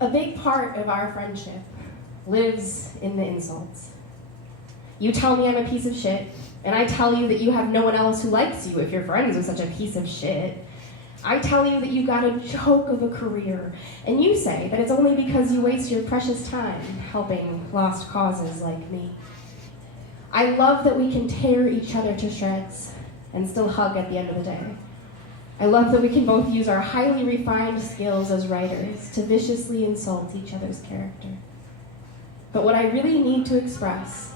A big part of our friendship lives in the insults. You tell me I'm a piece of shit, and I tell you that you have no one else who likes you if you're friends with such a piece of shit. I tell you that you got a joke of a career, and you say that it's only because you waste your precious time helping lost causes like me. I love that we can tear each other to shreds and still hug at the end of the day. I love that we can both use our highly refined skills as writers to viciously insult each other's character. But what I really need to express,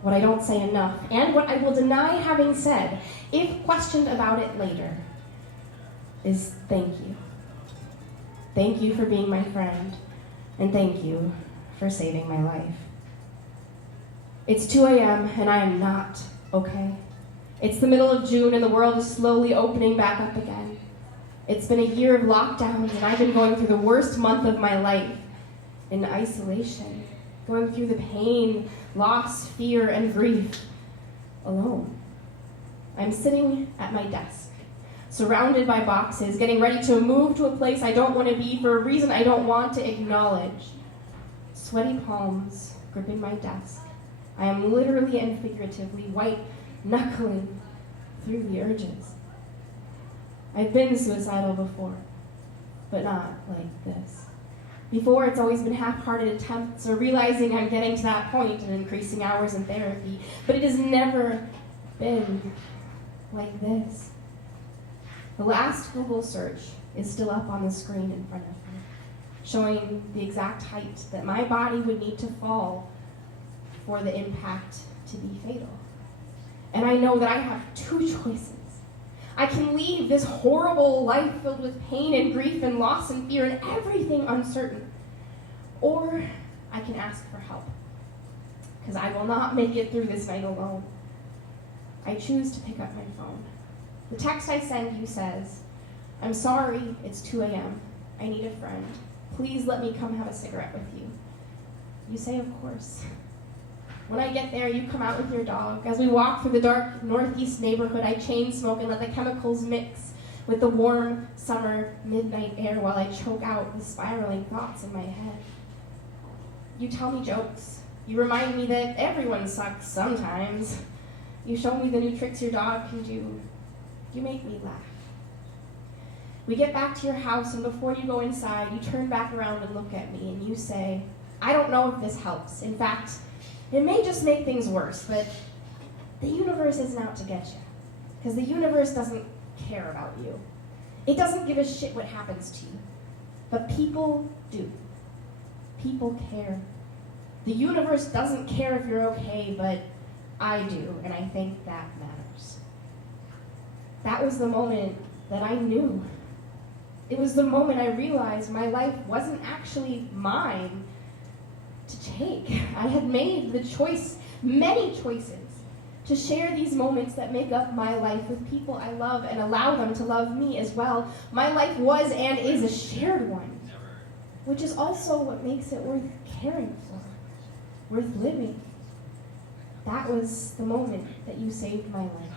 what I don't say enough, and what I will deny having said, if questioned about it later, is thank you. Thank you for being my friend, and thank you for saving my life. It's 2 a.m. and I am not okay. It's the middle of June and the world is slowly opening back up again. It's been a year of lockdowns and I've been going through the worst month of my life in isolation, going through the pain, loss, fear, and grief alone. I'm sitting at my desk, surrounded by boxes, getting ready to move to a place I don't want to be for a reason I don't want to acknowledge. Sweaty palms gripping my desk. I am literally and figuratively white-knuckling through the urges. I've been suicidal before, but not like this. Before, it's always been half-hearted attempts or realizing I'm getting to that point and increasing hours in therapy, but it has never been like this. The last Google search is still up on the screen in front of me, showing the exact height that my body would need to fall for the impact to be fatal. And I know that I have two choices. I can leave this horrible life filled with pain and grief and loss and fear and everything uncertain. Or I can ask for help, because I will not make it through this night alone. I choose to pick up my phone. The text I send you says, "I'm sorry, it's 2 a.m. I need a friend. Please let me come have a cigarette with you." You say, "Of course." When I get there, you come out with your dog. As we walk through the dark northeast neighborhood, I chain smoke and let the chemicals mix with the warm summer midnight air while I choke out the spiraling thoughts in my head. You tell me jokes. You remind me that everyone sucks sometimes. You show me the new tricks your dog can do. You make me laugh. We get back to your house, and before you go inside, you turn back around and look at me, and you say, "I don't know if this helps. In fact, it may just make things worse, but the universe isn't out to get you, because the universe doesn't care about you. It doesn't give a shit what happens to you, but people do. People care. The universe doesn't care if you're okay, but I do, and I think that matters." That was the moment that I knew. It was the moment I realized my life wasn't actually mine to take. I had made the choice, many choices, to share these moments that make up my life with people I love and allow them to love me as well. My life was and is a shared one, which is also what makes it worth caring for, worth living. That was the moment that you saved my life.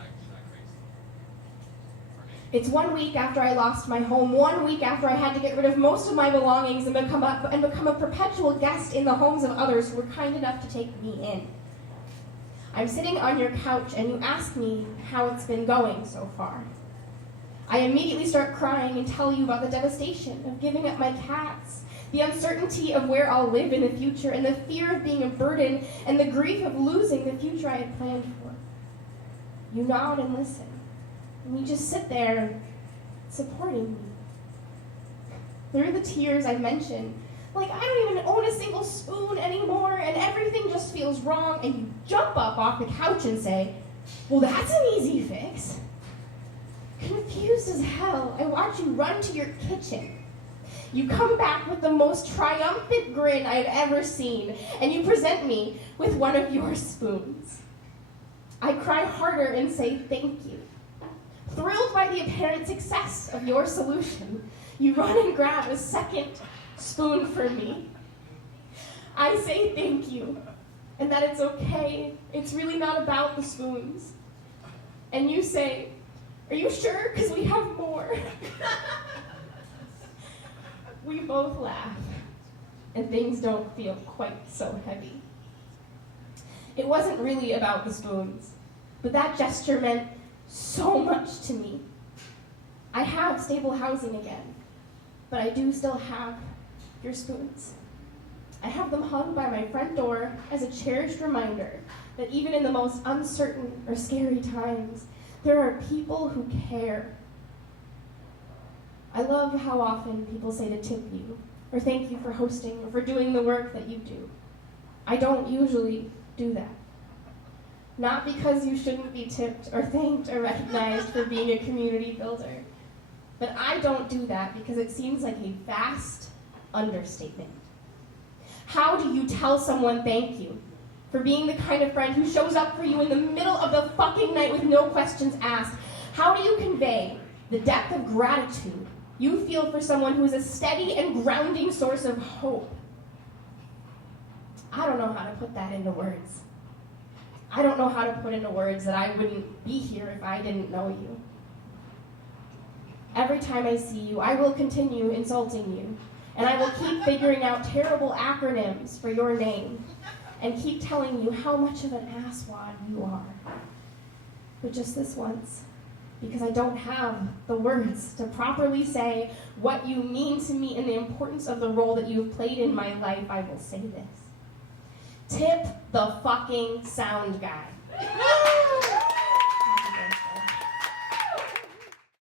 It's 1 week after I lost my home, 1 week after I had to get rid of most of my belongings and become a perpetual guest in the homes of others who were kind enough to take me in. I'm sitting on your couch and you ask me how it's been going so far. I immediately start crying and tell you about the devastation of giving up my cats, the uncertainty of where I'll live in the future, and the fear of being a burden, and the grief of losing the future I had planned for. You nod and listen. And you just sit there, supporting me. Through the tears I mention, like I don't even own a single spoon anymore, and everything just feels wrong, and you jump up off the couch and say, "Well, that's an easy fix." Confused as hell, I watch you run to your kitchen. You come back with the most triumphant grin I've ever seen, and you present me with one of your spoons. I cry harder and say thank you. Thrilled by the apparent success of your solution, you run and grab a second spoon for me. I say thank you, and that it's okay. It's really not about the spoons. And you say, "Are you sure? Because we have more." We both laugh. and things don't feel quite so heavy. It wasn't really about the spoons, but that gesture meant so much to me. I have stable housing again, but I do still have your spoons. I have them hung by my front door as a cherished reminder that even in the most uncertain or scary times, there are people who care. I love how often people say to tip you, or thank you for hosting, or for doing the work that you do. I don't usually do that. Not because you shouldn't be tipped or thanked or recognized for being a community builder, but I don't do that because it seems like a vast understatement. How do you tell someone thank you for being the kind of friend who shows up for you in the middle of the fucking night with no questions asked? How do you convey the depth of gratitude you feel for someone who is a steady and grounding source of hope? I don't know how to put that into words. I don't know how to put into words that I wouldn't be here if I didn't know you. Every time I see you, I will continue insulting you, and I will keep figuring out terrible acronyms for your name, and keep telling you how much of an asswad you are. But just this once, because I don't have the words to properly say what you mean to me and the importance of the role that you have played in my life, I will say this. Tip the fucking sound guy.